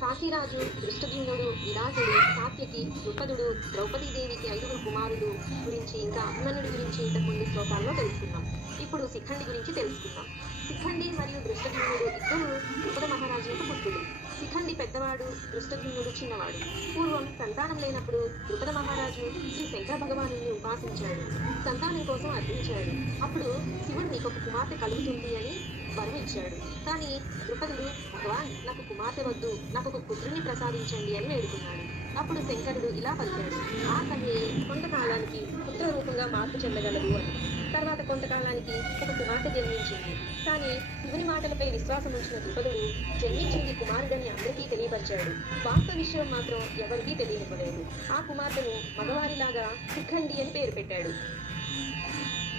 కాశీరాజు, దృష్టద్యుమ్నుడు, విరాటుడు, సాత్యకి, ద్రుపదుడు, ద్రౌపదీదేవికి 5 కుమారులు గురించి ఇంకా అభిమన్యుడి గురించి ఇంతకుముందు శ్లోకాల్లో తెలుసుకున్నాం. ఇప్పుడు శిఖండి గురించి తెలుసుకుందాం. శిఖండి మరియు దృష్టద్యుమ్నుడు ఇద్దరు ద్రుపద మహారాజులకు పుత్రుడు. శిఖండి పెద్దవాడు, దృష్టద్యుమ్నుడు చిన్నవాడు. పూర్వం సంతానం లేనప్పుడు ద్రుపద మహారాజు శ్రీ శంకర భగవాను ఉపాసించాడు. సంతానం కోసం అర్థించాడు. అప్పుడు శివుడు నీకు ఒక కుమార్తె కలుగుతుంది అని వరం ఇచ్చాడు. కానీ ద్రుపదుడు, భగవాన్ నాకు కుమార్తె వద్దు, నాకు ఒక పుత్రుని ప్రసాదించండి అని వేడుకున్నాడు. అప్పుడు శంకరుడు ఇలా పలికాడు, ఆ కన్యే కొంతకాలానికి పుత్ర రూపంగా మార్పు చెందగలదు అని. తర్వాత కొంతకాలానికి ఒక కుమార్తె జన్మించింది. కానీ శివుని మాటలపై విశ్వాసం ఉంచిన ద్రుపదుడు జన్మించింది కుమారుడని అందరికీ తెలియపరిచాడు. వాస్తవ విషయం మాత్రం ఎవరికీ తెలియనివ్వలేదు. ఆ కుమార్తెను మగవారిలాగా శిఖండి అని పేరు పెట్టాడు.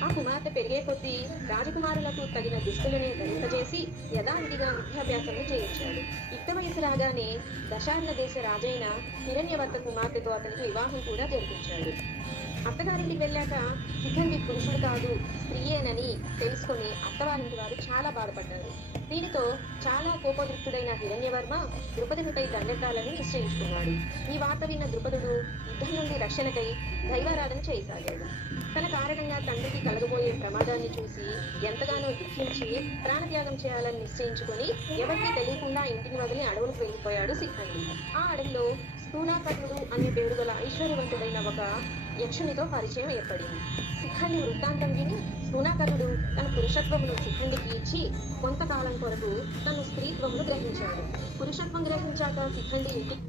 ఆ కుమార్తె పెరిగే కొద్దీ రాజకుమారులకు తగిన దుస్తులని ధరింపజేసి యథావిధిగా విద్యాభ్యాసం చేయించాడు. యుక్త వయసు రాగానే దశార్ణ దేశ రాజైన హిరణ్యవర్త కుమార్తెతో అతనికి వివాహం కూడా జరిపించాడు. అత్తగారింటికి వెళ్ళాక శిఖండి పురుషుడు కాదు స్త్రీయేనని తెలుసుకొని అత్తవారింటి వారు చాలా బాధపడ్డారు. దీనితో చాలా కోపదృప్తుడైన హిరణ్యవర్మ ద్రుపదునిపై దండెత్తాలని నిశ్చయించుకున్నాడు. ఈ వార్త విన్న ద్రుపదుడు యుద్ధం నుండి రక్షణకై దైవారాధన చేయసాగాడు. తన కారణంగా తండ్రికి కలగబోయే ప్రమాదాన్ని చూసి ఎంతగానో దుఃఖించి ప్రాణత్యాగం చేయాలని నిశ్చయించుకొని ఎవరికీ తెలియకుండా ఇంటిని వదిలి అడవులకు వెళ్ళిపోయాడు శిఖండి. ఆ అడవిలో స్థూనాకర్ణుడు అనే పేరు గల ఐశ్వర్యవంతుడైన ఒక యక్షునితో పరిచయం ఏర్పడింది. శిఖండి వృత్తాంతం విని స్థూనాకర్ణుడు తన పురుషత్వమును శిఖండికి ఇచ్చి కొంతకాలం కొరకు తన స్త్రీత్వమును గ్రహించాడు. పురుషత్వం గ్రహించాక శిఖండి ఇంటికి